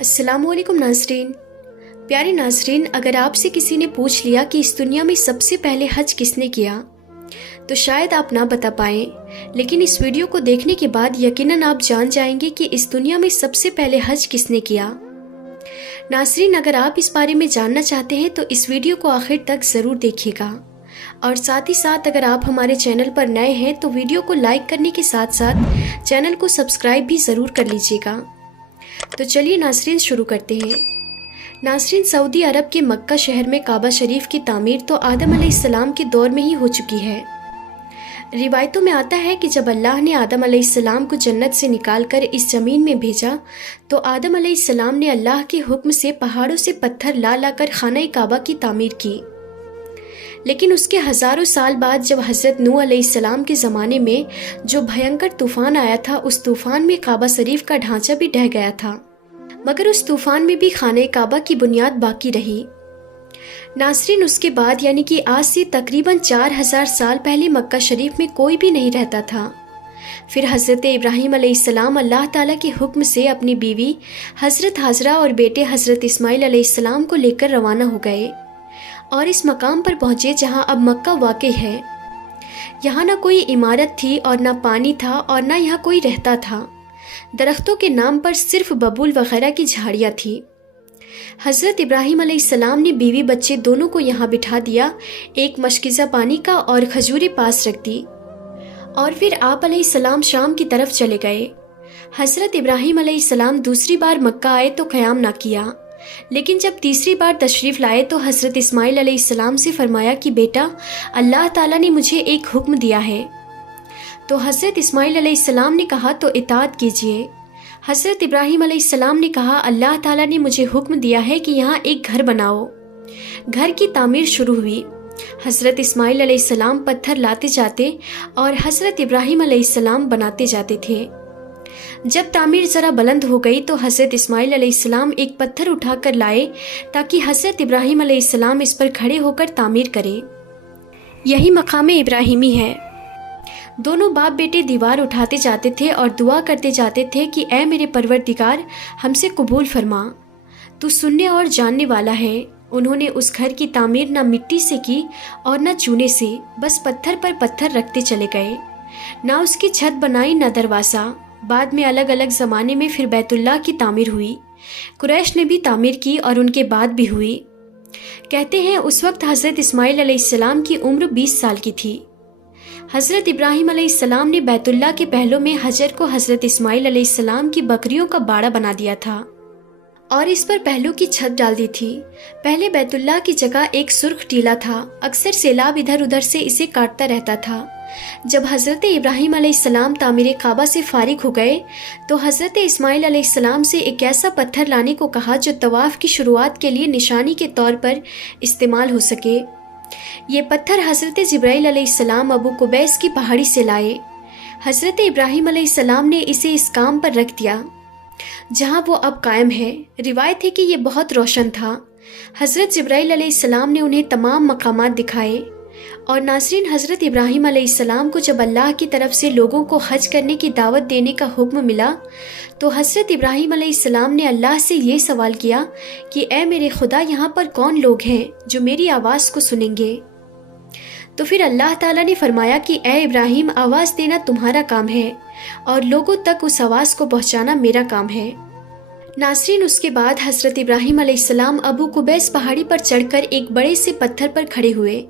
अस्सलाम वालेकुम नाज़रीन। प्यारे नाज़रीन, अगर आपसे किसी ने पूछ लिया कि इस दुनिया में सबसे पहले हज किसने किया तो शायद आप ना बता पाएं, लेकिन इस वीडियो को देखने के बाद यकीनन आप जान जाएंगे कि इस दुनिया में सबसे पहले हज किसने किया। नाज़रीन, अगर आप इस बारे में जानना चाहते हैं तो इस वीडियो को आखिर तक ज़रूर देखिएगा, और साथ ही साथ अगर आप हमारे चैनल पर नए हैं तो वीडियो को लाइक करने के साथ साथ चैनल को सब्सक्राइब भी ज़रूर कर लीजिएगा। तो चलिए नाज़रीन शुरू करते हैं। नाज़रीन, सऊदी अरब के मक्का शहर में काबा शरीफ की तामीर तो आदम अलैहिस्सलाम के दौर में ही हो चुकी है। रिवायतों में आता है कि जब अल्लाह ने आदम अलैहिस्सलाम को जन्नत से निकालकर इस ज़मीन में भेजा तो आदम अलैहिस्सलाम ने अल्लाह के हुक्म से पहाड़ों से पत्थर ला लाकर खाना काबा की तामीर की। लेकिन उसके हज़ारों साल बाद जब हज़रत नूह अलैहिस्सलाम के ज़माने में जो भयंकर तूफ़ान आया था, उस तूफ़ान में काबा शरीफ का ढांचा भी ढह गया था, मगर उस तूफ़ान में भी खाने काबा की बुनियाद बाकी रही। नाज़रीन, उसके बाद यानी कि आज से तकरीबन 4000 साल पहले मक्का शरीफ में कोई भी नहीं रहता था। फिर हज़रत इब्राहीम अलैहिस्सलाम अल्लाह ताला के हुक्म से अपनी बीवी हज़रत हाजरा और बेटे हज़रत इस्माइल अलैहिस्सलाम को लेकर रवाना हो गए और इस मकाम पर पहुँचे जहाँ अब मक्का वाक़ई है। यहाँ ना कोई इमारत थी और ना पानी था और ना यहाँ कोई रहता था। दरख्तों के नाम पर सिर्फ बबूल वगैरह की झाड़ियाँ थी। हज़रत इब्राहीम अलैहिस्सलाम ने बीवी बच्चे दोनों को यहाँ बिठा दिया, एक मशकिज़ा पानी का और खजूरें पास रख दी, और फिर आप अलैहिस्सलाम शाम की तरफ चले गए। हज़रत इब्राहीम अलैहिस्सलाम दूसरी बार मक्का आए तो क़याम ना किया, लेकिन जब तीसरी बार तशरीफ़ लाए तो हज़रत इस्माइल अलैहिस्सलाम से फरमाया कि बेटा, अल्लाह ताला ने मुझे एक हुक्म दिया है। तो हज़रत इस्माइल अलैहिस्सलाम ने कहा तो इताअत कीजिए। हज़रत इब्राहीम अलैहिस्सलाम ने कहा, अल्लाह ताला ने मुझे हुक्म दिया है कि यहाँ एक घर बनाओ। घर की तामीर शुरू हुई। हज़रत इस्माइल अलैहिस्सलाम पत्थर लाते जाते और हज़रत इब्राहीम अलैहिस्सलाम बनाते जाते थे। जब तामीर ज़रा बुलंद हो गई तो हज़रत इस्माइल अलैहिस्सलाम एक पत्थर उठाकर लाए ताकि हज़रत इब्राहीम अलैहिस्सलाम इस पर खड़े होकर तामीर करें। यही मकाम इब्राहीमी है। दोनों बाप बेटे दीवार उठाते जाते थे और दुआ करते जाते थे कि ऐ मेरे परवरदिगार, हमसे कबूल फरमा, तू सुनने और जानने वाला है। उन्होंने उस घर की तामीर न मिट्टी से की और न चूने से, बस पत्थर पर पत्थर रखते चले गए। ना उसकी छत बनाई न दरवाज़ा। बाद में अलग अलग ज़माने में फिर बैतुल्लाह की तामीर हुई। कुरैश ने भी तामीर की और उनके बाद भी हुई। कहते हैं उस वक्त हज़रत इस्माइल अलैहिस्सलाम की उम्र 20 साल की थी। हज़रत इब्राहीम अलैहिस्सलाम ने बैतुल्लाह के पहलों में हजर को हज़रत इस्माइल अलैहिस्सलाम की बकरियों का बाड़ा बना दिया था और इस पर पहलों की छत डाल दी थी। पहले बैतुल्लाह की जगह एक सुर्ख टीला था। अक्सर सैलाब इधर उधर से इसे काटता रहता था। जब हज़रत इब्राहीम अलैहिस्सलाम तामीर काबा से फारिग हो गए तो हज़रत इस्माइल अलैहिस्सलाम से एक ऐसा पत्थर लाने को कहा जो तवाफ़ की शुरुआत के लिए निशानी के तौर पर इस्तेमाल हो सके। ये पत्थर हज़रत जिब्राइल अलैहिस्सलाम अबू कुबैस की पहाड़ी से लाए। हज़रत इब्राहीम अलैहिस्सलाम ने इसे इस काम पर रख दिया जहाँ वो अब कायम है। रिवायत है कि ये बहुत रोशन था। हज़रत जिब्राइल अलैहिस्सलाम ने उन्हें तमाम मकामात दिखाए। और नाज़रीन, हज़रत इब्राहीम अलैहिस्सलाम को जब अल्लाह की तरफ से लोगों को हज करने की दावत देने का हुक्म मिला तो हज़रत इब्राहीम अलैहिस्सलाम ने अल्लाह से ये सवाल किया कि ऐ मेरे खुदा, यहाँ पर कौन लोग हैं जो मेरी आवाज़ को सुनेंगे। तो फिर अल्लाह ताला ने फरमाया कि ऐ इब्राहीम, आवाज़ देना तुम्हारा काम है और लोगों तक उस आवाज़ को पहुँचाना मेरा काम है। नाज़रीन, उसके बाद हज़रत इब्राहीम अलैहिस्सलाम अबू कुबैस पहाड़ी पर चढ़कर एक बड़े से पत्थर पर खड़े हुए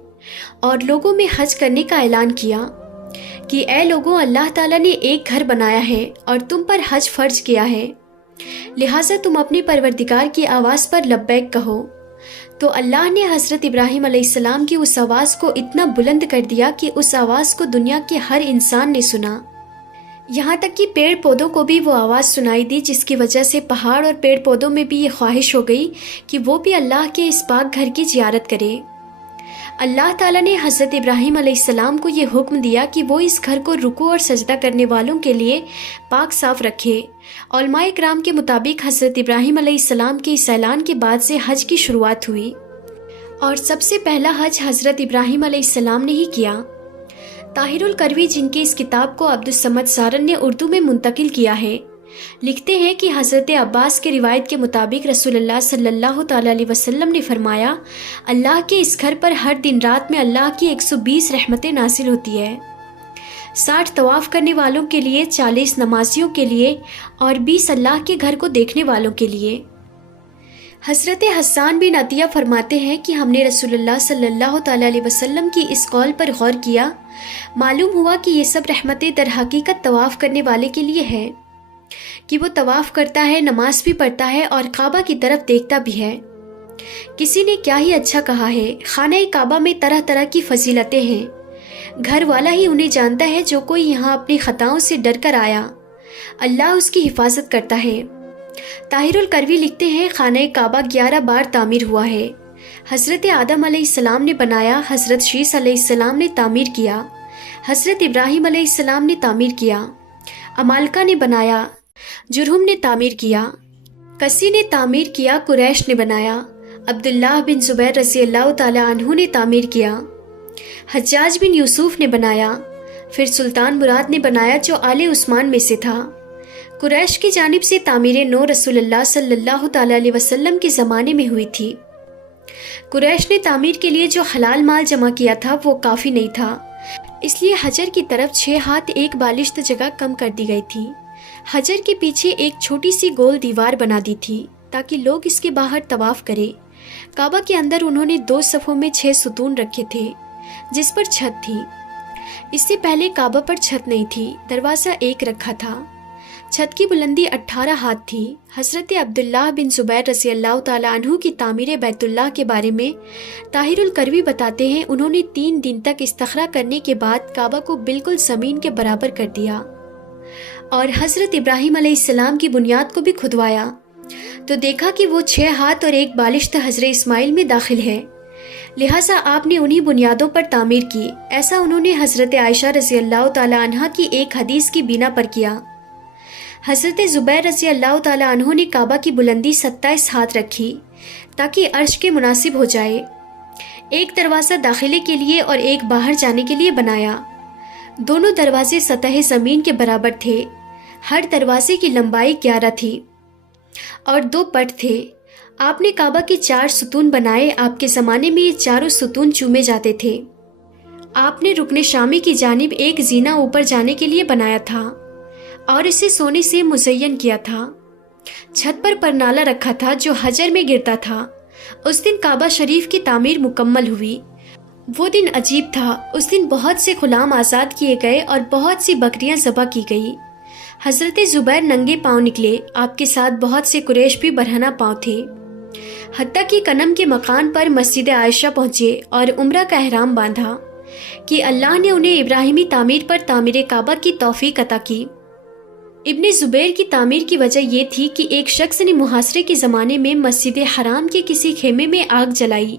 और लोगों में हज करने का ऐलान किया कि ऐ लोगों, अल्लाह ताला ने एक घर बनाया है और तुम पर हज फर्ज किया है, लिहाजा तुम अपने परवरदिगार की आवाज़ पर लब्बैक कहो। तो अल्लाह ने हज़रत इब्राहीम अलैहिस्सलाम की उस आवाज़ को इतना बुलंद कर दिया कि उस आवाज़ को दुनिया के हर इंसान ने सुना। यहाँ तक कि पेड़ पौधों को भी वो आवाज़ सुनाई दी, जिसकी वजह से पहाड़ और पेड़ पौधों में भी ये ख्वाहिश हो गई कि वो भी अल्लाह के इस पाक घर की ज़ियारत करें। अल्लाह ताला ने हज़रत इब्राहीम अलैहिस्सलाम को ये हुक्म दिया कि वो इस घर को रुकू और सजदा करने वालों के लिए पाक साफ रखे। उलमाए किराम के मुताबिक हज़रत इब्राहीम अलैहिस्सलाम के इस ऐलान के बाद से हज की शुरुआत हुई और सबसे पहला हज हज़रत इब्राहीम अलैहिस्सलाम ने ही किया। ताहिरुल करवी, जिनके इस किताब को अब्दुस समद सारन ने उर्दू में मुंतकिल किया है, لکھتے ہیں کہ حضرت عباس کے روایت کے مطابق رسول اللہ صلی اللہ تعالیٰ علیہ وسلم نے فرمایا، اللہ کے اس گھر پر ہر دن رات میں اللہ کی 120 رحمتیں نازل ہوتی ہے، 60 طواف کرنے والوں کے لیے، 40 نمازیوں کے لیے اور 20 اللہ کے گھر کو دیکھنے والوں کے لیے۔ حضرت حسان بن عطیہ فرماتے ہیں کہ ہم نے رسول اللہ صلی اللہ تعالیٰ علیہ وسلم کی اس قول پر غور کیا، معلوم ہوا کہ یہ سب رحمتیں در حقیقت طواف کرنے والے کے لیے ہے، کہ وہ طواف کرتا ہے، نماز بھی پڑھتا ہے اور کعبہ کی طرف دیکھتا بھی ہے۔ کسی نے کیا ہی اچھا کہا ہے، خانہ کعبہ میں طرح طرح کی فضیلتیں ہیں، گھر والا ہی انہیں جانتا ہے، جو کوئی یہاں اپنی خطاؤں سے ڈر کر آیا اللہ اس کی حفاظت کرتا ہے۔ طاہر الکروی لکھتے ہیں، خانہ کعبہ 11 بار تعمیر ہوا ہے، حضرت آدم علیہ السلام نے بنایا، حضرت شیس علیہ السلام نے تعمیر کیا، حضرت ابراہیم علیہ السلام نے تعمیر کیا، عمالقہ نے بنایا، جرہم نے تعمیر کیا، کسی نے تعمیر کیا، قریش نے بنایا، عبداللہ بن زبیر رضی اللہ تعالیٰ عنہ نے تعمیر کیا، حجاج بن یوسف نے بنایا، پھر سلطان مراد نے بنایا جو آل عثمان میں سے تھا۔ قریش کی جانب سے تعمیر نو رسول اللہ صلی اللہ تعالیٰ علیہ وسلم کے زمانے میں ہوئی تھی۔ قریش نے تعمیر کے لیے جو حلال مال جمع کیا تھا وہ کافی نہیں تھا، اس لیے حجر کی طرف 6 ہاتھ ایک بالشت جگہ کم کر دی گئی تھی۔ حجر کے پیچھے ایک چھوٹی سی گول دیوار بنا دی تھی تاکہ لوگ اس کے باہر طواف کریں۔ کعبہ کے اندر انہوں نے 2 صفوں میں 6 ستون رکھے تھے جس پر چھت تھی۔ اس سے پہلے کعبہ پر چھت نہیں تھی، دروازہ ایک رکھا تھا۔ چھت کی بلندی 18 ہاتھ تھی۔ حضرت عبداللہ بن زبیر رضی اللہ تعالیٰ عنہ کی تعمیر بیت اللہ کے بارے میں طاہر الکروی بتاتے ہیں، انہوں نے 3 دن تک استخرہ کرنے کے بعد کعبہ کو بالکل زمین کے برابر کر دیا اور حضرت ابراہیم علیہ السلام کی بنیاد کو بھی کھدوایا تو دیکھا کہ وہ 6 ہاتھ اور ایک بالشت حضرت اسماعیل میں داخل ہے، لہٰذا آپ نے انہی بنیادوں پر تعمیر کی۔ ایسا انہوں نے حضرت عائشہ رضی اللہ تعالیٰ عنہ کی ایک حدیث کی بنا پر کیا۔ حضرت زبیر رضی اللہ تعالیٰ عنہ نے کعبہ کی بلندی 27 ہاتھ رکھی تاکہ عرش کے مناسب ہو جائے، ایک دروازہ داخلے کے لیے اور ایک باہر جانے کے لیے بنایا۔ دونوں دروازے سطح زمین کے برابر تھے، ہر دروازے کی لمبائی 11 تھی اور 2 پٹ تھے۔ آپ نے کعبہ کے 4 ستون بنائے، آپ کے زمانے میں یہ چاروں ستون چومے جاتے تھے۔ آپ نے رکن شامی کی جانب ایک زینہ اوپر جانے کے لیے بنایا تھا اور اسے سونے سے مزین کیا تھا۔ چھت پر پرنالہ رکھا تھا جو حجر میں گرتا تھا۔ اس دن کعبہ شریف کی تعمیر مکمل ہوئی۔ وہ دن عجیب تھا، اس دن بہت سے غلام آزاد کیے گئے اور بہت سی بکریاں ذبح کی گئی۔ حضرت زبیر ننگے پاؤں نکلے، آپ کے ساتھ بہت سے قریش بھی برہنہ پاؤں تھے، حتیٰ کہ کنم کے مکان پر مسجد عائشہ پہنچے اور عمرہ کا احرام باندھا کہ اللہ نے انہیں ابراہیمی تعمیر پر تعمیر کعبہ کی توفیق عطا کی۔ ابن زبیر کی تعمیر کی وجہ یہ تھی کہ ایک شخص نے محاصرے کے زمانے میں مسجد حرام کے کسی خیمے میں آگ جلائی۔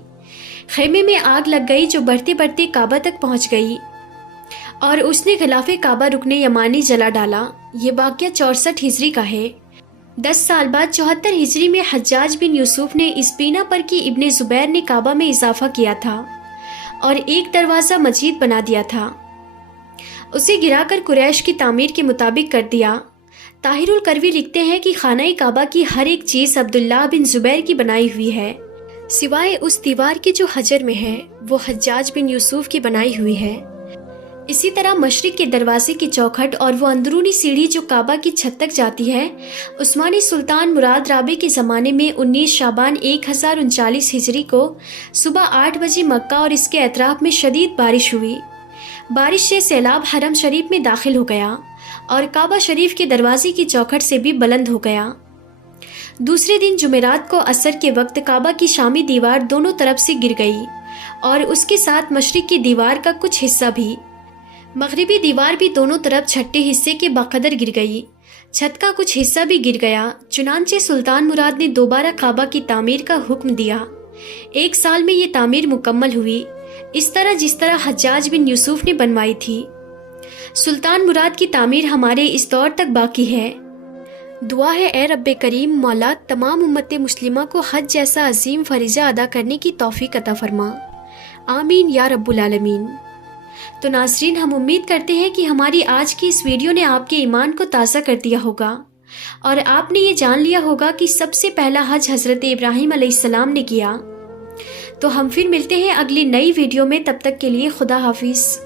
خیمے میں آگ لگ گئی جو بڑھتے بڑھتے کعبہ تک پہنچ گئی اور اس نے غلاف کعبہ رکن یمانی جلا ڈالا۔ یہ واقعہ 64 ہجری کا ہے۔ 10 سال بعد 74 ہجری میں حجاج بن یوسف نے اس بنا پر کہ ابن زبیر نے کعبہ میں اضافہ کیا تھا اور ایک دروازہ مزید بنا دیا تھا، اسے گرا کر قریش کی تعمیر کے مطابق کر دیا۔ طاہر الکروی لکھتے ہیں کہ خانہ کعبہ کی ہر ایک چیز عبداللہ بن زبیر کی بنائی ہوئی ہے، سوائے اس دیوار کے جو حجر میں ہے، وہ حجاج بن یوسف کی بنائی ہوئی ہے۔ اسی طرح مشرق کے دروازے کی چوکھٹ اور وہ اندرونی سیڑھی جو کعبہ کی چھت تک جاتی ہے، عثمانی سلطان مراد رابع کے زمانے میں 19 شعبان 1039 ہجری کو صبح 8 بجے مکہ اور اس کے اطراف میں شدید بارش ہوئی۔ بارش سے سیلاب حرم شریف میں داخل ہو گیا اور کعبہ شریف کے دروازے کی چوکھٹ سے بھی بلند ہو گیا۔ دوسرے دن جمعرات کو عصر کے وقت کعبہ کی شامی دیوار دونوں طرف سے گر گئی اور اس کے ساتھ مشرق کی دیوار کا کچھ حصہ بھی۔ مغربی دیوار بھی دونوں طرف چھٹے حصے کے بقدر گر گئی، چھت کا کچھ حصہ بھی گر گیا۔ چنانچہ سلطان مراد نے دوبارہ کعبہ کی تعمیر کا حکم دیا۔ 1 سال میں یہ تعمیر مکمل ہوئی، اس طرح جس طرح حجاج بن یوسف نے بنوائی تھی۔ سلطان مراد کی تعمیر ہمارے اس دور تک باقی ہے۔ دعا ہے اے رب کریم، مولا تمام امت مسلمہ کو حج جیسا عظیم فریضہ ادا کرنے کی توفیق عطا فرما، آمین یا رب العالمین۔ تو ناظرین، ہم امید کرتے ہیں کہ ہماری آج کی اس ویڈیو نے آپ کے ایمان کو تازہ کر دیا ہوگا اور آپ نے یہ جان لیا ہوگا کہ سب سے پہلا حج حضرت ابراہیم علیہ السلام نے کیا۔ تو ہم پھر ملتے ہیں اگلی نئی ویڈیو میں، تب تک کے لیے خدا حافظ۔